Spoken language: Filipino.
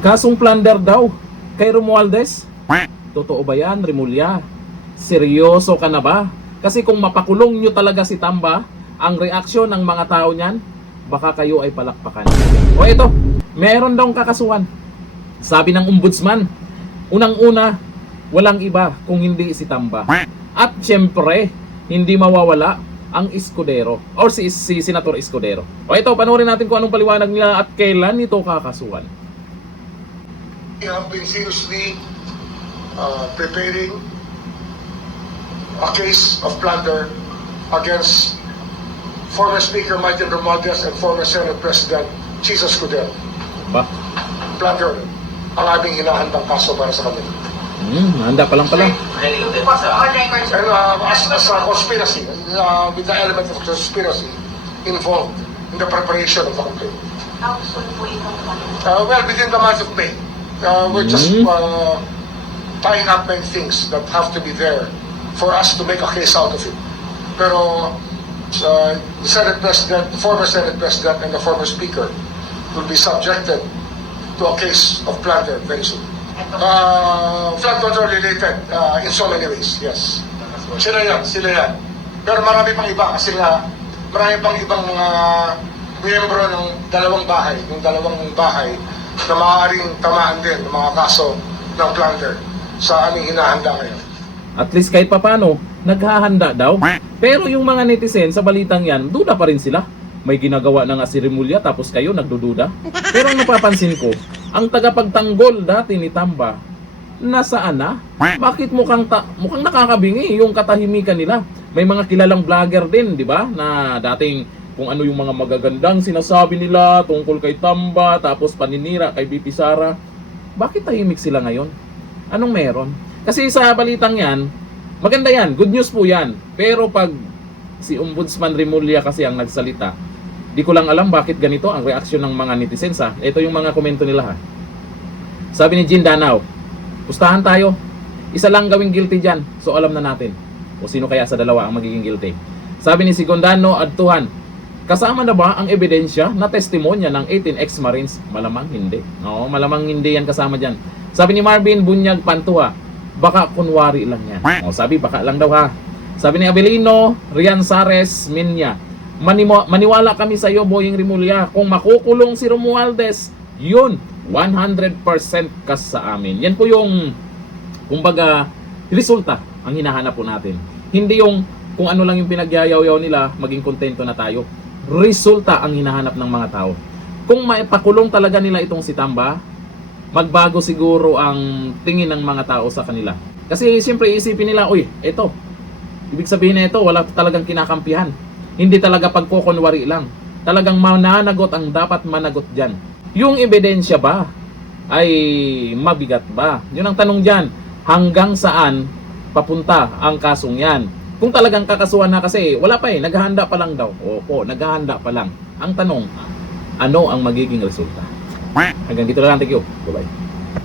Kasong plunder daw kay Romualdez. Totoo ba yan, Remulla? Seryoso ka na ba? Kasi kung mapakulong nyo talaga si Tamba, ang reaksyon ng mga tao niyan, baka kayo ay palakpakan. O ito, meron daw kakasuhan. Sabi ng ombudsman, unang-una, walang iba kung hindi si Tamba. At syempre, hindi mawawala ang Escudero or si Senator Escudero. O ito, panoorin natin kung anong paliwanag nila at kailan ito kakasuhan. We have been seriously preparing a case of plunder against former Speaker Martin Romualdez and former Senate President Chis Escudero. Ba? Plunder ang aming hinahandang kaso para sa kanila. Handa pa lang pala. And as a conspiracy, with the element of conspiracy involved in the preparation of the complaint. Well, within the month of May, we're just tying up many things that have to be there for us to make a case out of it. Pero the Senate President, the former Senate President and the former Speaker will be subjected to a case of plunder very soon. Flood control related in so many ways, yes. Sila yan. Pero marami pang iba kasi nga marami pang ibang mga miyembro ng dalawang bahay na maaaring tamaan din ng mga kaso ng plunder sa aming hinahanda ngayon. At least kahit papano, naghahanda daw. Pero yung mga netizen sa balitang yan, duda pa rin sila. May ginagawa na nga si Remulla tapos kayo nagdududa. Pero ang napapansin ko, ang tagapagtanggol dati ni Tamba, nasaan na? Bakit mukhang nakakabingi yung katahimikan nila? May mga kilalang vlogger din, di ba? Na dating kung ano yung mga magagandang sinasabi nila tungkol kay Tamba, tapos paninira kay BP Sara. Bakit tahimik sila ngayon? Anong meron? Kasi sa balitang yan, maganda yan, good news po yan. Pero pag si Ombudsman Remulla kasi ang nagsalita, di ko lang alam bakit ganito ang reaksyon ng mga netizens ha. Ito yung mga komento nila ha. Sabi ni Jean Danao, pustahan tayo. Isa lang gawing guilty dyan. So alam na natin. O sino kaya sa dalawa ang magiging guilty. Sabi ni Sigondano Adtuhan, kasama na ba ang ebidensya na testimonya ng 18 ex-Marines? Malamang hindi. Oo, malamang hindi yan kasama dyan. Sabi ni Marvin Bunyag Pantua, baka kunwari lang yan. O, sabi baka lang daw ha. Sabi ni Abelino Rian Sares Minya, maniwala kami sa iyo, Boying Remulla. Kung makukulong si Romualdez, yun, 100% kas sa amin. Yan po yung, kumbaga, resulta ang hinahanap po natin. Hindi yung kung ano lang yung pinagyayaw-yaw nila, maging kontento na tayo. Resulta ang hinahanap ng mga tao. Kung maipakulong talaga nila itong si Tamba, magbago siguro ang tingin ng mga tao sa kanila. Kasi siyempre isipin nila, uy, ito, ibig sabihin na ito, wala talagang kinakampihan. Hindi talaga pagkukunwari lang. Talagang mananagot ang dapat managot dyan. Yung ebidensya ba ay mabigat ba? Yun ang tanong dyan. Hanggang saan papunta ang kasong yan? Kung talagang kakasuhan na kasi, wala pa eh. Naghahanda pa lang daw. Opo, naghahanda pa lang. Ang tanong, ano ang magiging resulta? Hanggang dito na lang. Thank you. Bye-bye.